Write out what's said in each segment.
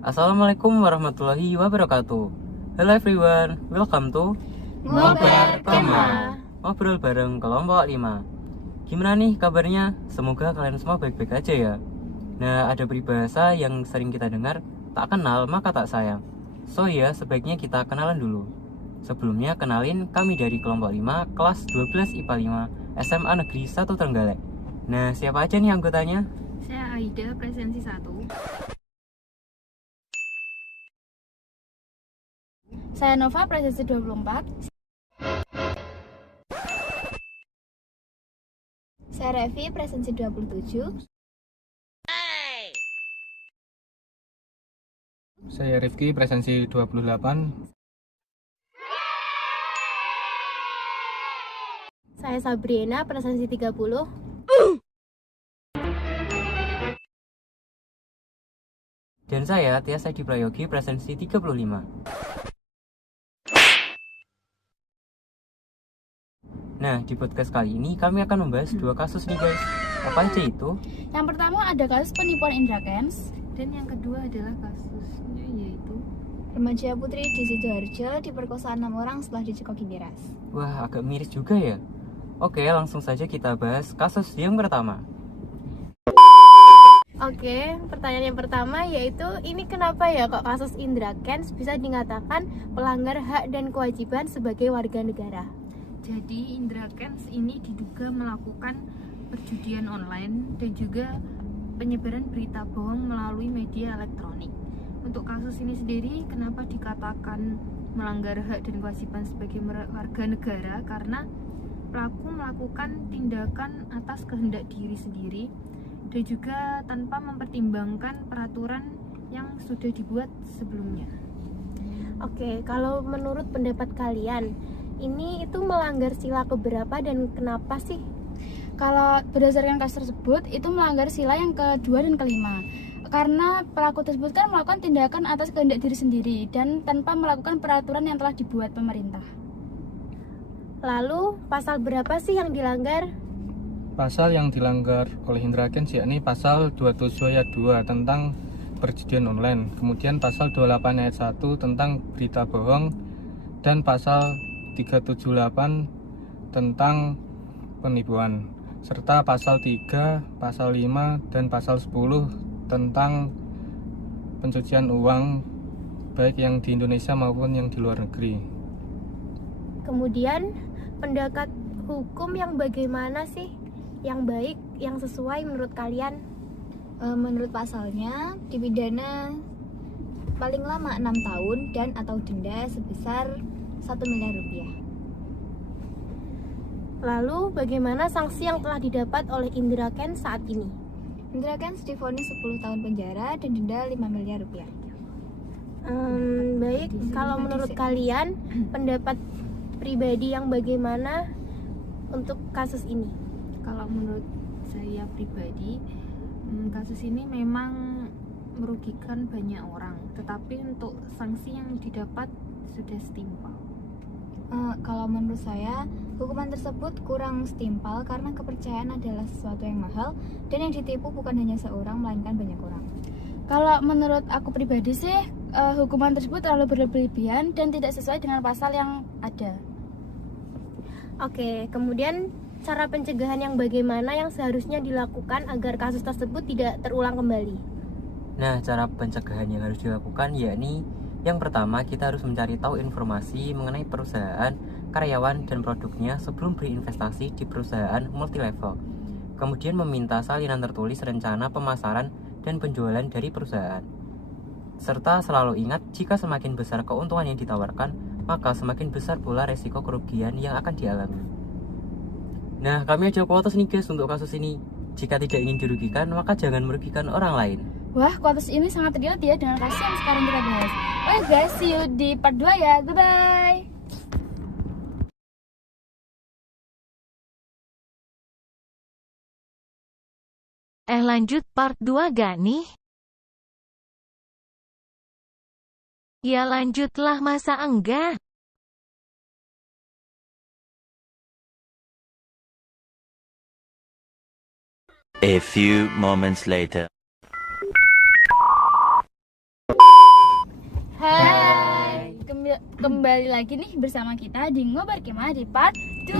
Assalamualaikum warahmatullahi wabarakatuh. Hello everyone, welcome to Ngobar Kema. Ngobrol bareng kelompok 5. Gimana nih kabarnya? Semoga kalian semua baik-baik aja ya. Nah, ada peribahasa yang sering kita dengar, tak kenal maka tak sayang. So ya, sebaiknya kita kenalan dulu. Sebelumnya kenalin, kami dari kelompok 5, kelas 12 IPA 5, SMA Negeri 1 Trenggalek. Nah, siapa aja nih anggotanya? Saya Aida, presensi 1. Saya Nova, presensi 24. Saya Revi, presensi 27. Saya Rifki, presensi 28. Saya Sabrina, presensi 30. Dan saya Tiasa Diprayogi, presensi 35. Nah, di podcast kali ini kami akan membahas dua kasus nih guys. Apa aja itu? Yang pertama ada kasus penipuan Indra Kents. Dan yang kedua adalah kasusnya yaitu Remaja putri di Sidoarjo diperkosa 6 orang setelah dicekoki miras. Wah, agak miris juga ya. Oke, langsung saja kita bahas kasus yang pertama. Oke, pertanyaan yang pertama yaitu ini kenapa ya kok kasus Indra Kents bisa dikatakan pelanggar hak dan kewajiban sebagai warga negara? jadi Indra Kents ini diduga melakukan perjudian online dan juga penyebaran berita bohong melalui media elektronik. Untuk kasus ini sendiri, kenapa dikatakan melanggar hak dan kewajiban sebagai warga negara? Karena pelaku melakukan tindakan atas kehendak diri sendiri dan juga tanpa mempertimbangkan peraturan yang sudah dibuat sebelumnya. Oke, kalau menurut pendapat kalian, ini itu melanggar sila keberapa dan kenapa sih? Kalau berdasarkan kasus tersebut, itu melanggar sila yang kedua dan kelima. Karena pelaku tersebut kan melakukan tindakan atas kehendak diri sendiri dan tanpa melakukan peraturan yang telah dibuat pemerintah. Lalu, pasal berapa sih yang dilanggar? Pasal yang dilanggar oleh Indra Kents yakni pasal 27 ayat 2 tentang perjudian online, kemudian pasal 28 ayat 1 tentang berita bohong, dan pasal 378 tentang penipuan, serta pasal 3, pasal 5, dan pasal 10 tentang pencucian uang baik yang di Indonesia maupun yang di luar negeri. Kemudian, pendekat hukum yang bagaimana sih? Yang baik, yang sesuai menurut kalian? Menurut pasalnya, dipidana paling lama 6 tahun dan atau denda sebesar 1 miliar rupiah. Lalu, bagaimana sanksi yang telah didapat oleh Indra Kents saat ini? Indra Kents divonis 10 tahun penjara dan denda 5 miliar rupiah. Baik, kalau menurut kalian, pendapat pribadi yang bagaimana untuk kasus ini? Kalau menurut saya pribadi, kasus ini memang merugikan banyak orang, tetapi untuk sanksi yang didapat sudah setimpal. Kalau menurut saya, hukuman tersebut kurang setimpal karena kepercayaan adalah sesuatu yang mahal dan yang ditipu bukan hanya seorang melainkan banyak orang. Kalau menurut aku pribadi sih, hukuman tersebut terlalu berlebihan dan tidak sesuai dengan pasal yang ada. Oke, kemudian cara pencegahan yang bagaimana yang seharusnya dilakukan agar kasus tersebut tidak terulang kembali? Nah, cara pencegahan yang harus dilakukan yakni yang pertama, kita harus mencari tahu informasi mengenai perusahaan, karyawan, dan produknya sebelum berinvestasi di perusahaan multilevel. Kemudian meminta salinan tertulis rencana pemasaran dan penjualan dari perusahaan. Serta selalu ingat, jika semakin besar keuntungan yang ditawarkan, maka semakin besar pula resiko kerugian yang akan dialami. Nah, kami ada quotes nih guys untuk kasus ini. Jika tidak ingin dirugikan, maka jangan merugikan orang lain. Wah, quotes ini sangat relate ya dengan kasus yang sekarang kita bahas. Oke guys, see you di part 2 ya. Bye-bye. Lanjut part 2 gak nih? Ya lanjutlah, masa enggak? A few moments later. Hai, kembali lagi nih bersama kita di Ngobar Kemah di part 2.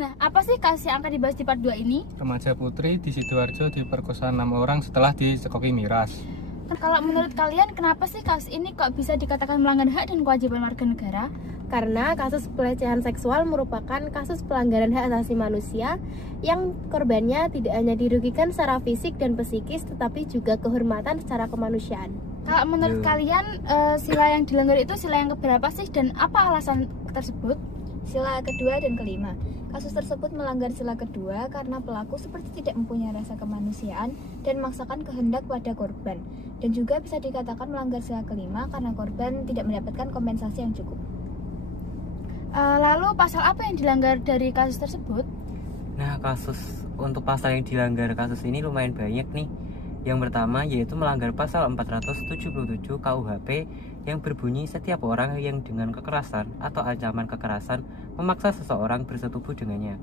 Nah, apa sih kasus yang akan dibahas di part 2 ini? Remaja putri di Sidoarjo diperkosa 6 orang setelah dicekoki miras. Kalau menurut kalian, kenapa sih kasus ini kok bisa dikatakan melanggar hak dan kewajiban warga negara? Karena kasus pelecehan seksual merupakan kasus pelanggaran hak asasi manusia yang korbannya tidak hanya dirugikan secara fisik dan psikis, tetapi juga kehormatan secara kemanusiaan. Kalau menurut kalian, sila yang dilanggar itu sila yang keberapa sih dan apa alasan tersebut? Sila kedua dan kelima. Kasus tersebut melanggar sila kedua karena pelaku seperti tidak mempunyai rasa kemanusiaan dan memaksakan kehendak pada korban. Dan juga bisa dikatakan melanggar sila kelima karena korban tidak mendapatkan kompensasi yang cukup. Lalu pasal apa yang dilanggar dari kasus tersebut? Nah, untuk pasal yang dilanggar kasus ini lumayan banyak nih. Yang pertama yaitu melanggar pasal 477 KUHP yang berbunyi setiap orang yang dengan kekerasan atau ancaman kekerasan memaksa seseorang bersetubuh dengannya.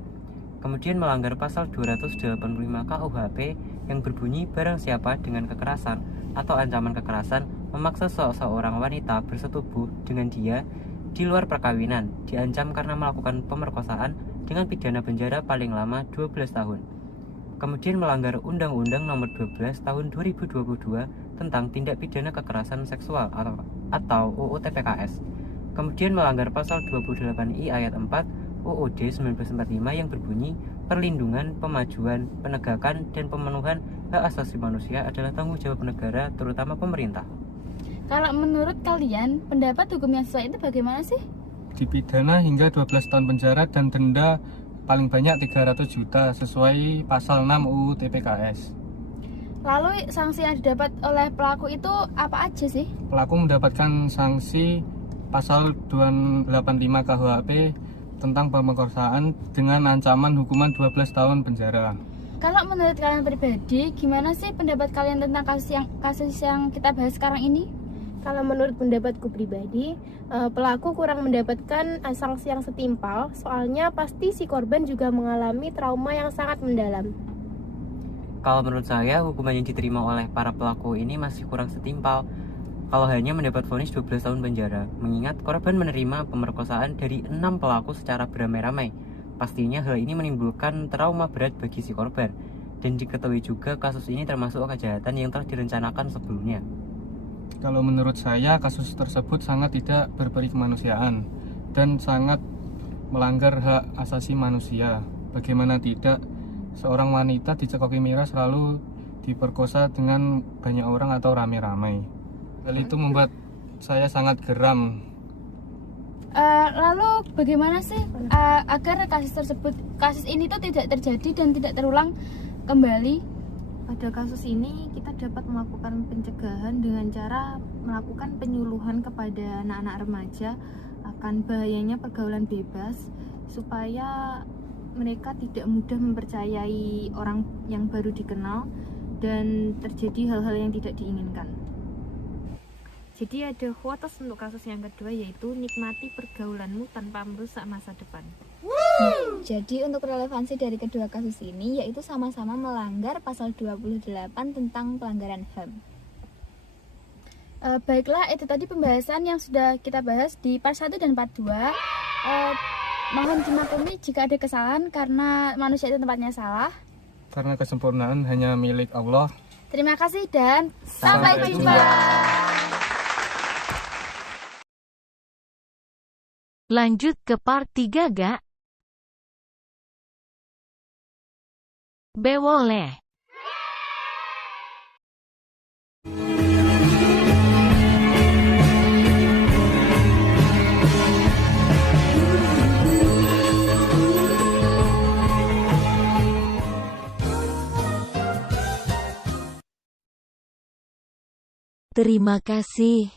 Kemudian melanggar pasal 285 KUHP yang berbunyi barang siapa dengan kekerasan atau ancaman kekerasan memaksa seseorang wanita bersetubuh dengan dia di luar perkawinan diancam karena melakukan pemerkosaan dengan pidana penjara paling lama 12 tahun. Kemudian melanggar Undang-Undang Nomor 12 Tahun 2022 tentang tindak pidana kekerasan seksual atau UU TPKS. Kemudian melanggar pasal 28I ayat 4 UUD 1945 yang berbunyi perlindungan, pemajuan, penegakan, dan pemenuhan hak asasi manusia adalah tanggung jawab negara, terutama pemerintah. Kalau menurut kalian, pendapat hukum yang sesuai itu bagaimana sih? Dipidana hingga 12 tahun penjara dan denda paling banyak 300 juta sesuai pasal 6 UU TPKS. Lalu sanksi yang didapat oleh pelaku itu apa aja sih? Pelaku mendapatkan sanksi pasal 285 KUHP tentang pemerkosaan dengan ancaman hukuman 12 tahun penjara. Kalau menurut kalian pribadi, gimana sih pendapat kalian tentang kasus yang kita bahas sekarang ini? Kalau menurut pendapatku pribadi, pelaku kurang mendapatkan sanksi yang setimpal, soalnya pasti si korban juga mengalami trauma yang sangat mendalam. Kalau menurut saya, hukuman yang diterima oleh para pelaku ini masih kurang setimpal. Kalau hanya mendapat vonis 12 tahun penjara, mengingat korban menerima pemerkosaan dari 6 pelaku secara beramai-ramai. Pastinya hal ini menimbulkan trauma berat bagi si korban. Dan diketahui juga kasus ini termasuk kejahatan yang telah direncanakan sebelumnya. Kalau menurut saya, kasus tersebut sangat tidak berperi kemanusiaan dan sangat melanggar hak asasi manusia. Bagaimana tidak, seorang wanita dicekoki miras lalu diperkosa dengan banyak orang atau rame-rame. Hal itu membuat saya sangat geram. Lalu bagaimana sih agar kasus ini tuh tidak terjadi dan tidak terulang kembali? Pada kasus ini kita dapat melakukan pencegahan dengan cara melakukan penyuluhan kepada anak-anak remaja akan bahayanya pergaulan bebas supaya mereka tidak mudah mempercayai orang yang baru dikenal dan terjadi hal-hal yang tidak diinginkan. Jadi ada quotes untuk kasus yang kedua, yaitu nikmati pergaulanmu tanpa merusak masa depan. Jadi untuk relevansi dari kedua kasus ini yaitu sama-sama melanggar pasal 28 tentang pelanggaran HAM. Baiklah, itu tadi pembahasan yang sudah kita bahas di part 1 dan part 2. Mohon dimaklumi jika ada kesalahan karena manusia itu tempatnya salah. Karena kesempurnaan hanya milik Allah. Terima kasih dan sampai jumpa. Lanjut ke part 3 gak? Bewoleh. Terima kasih.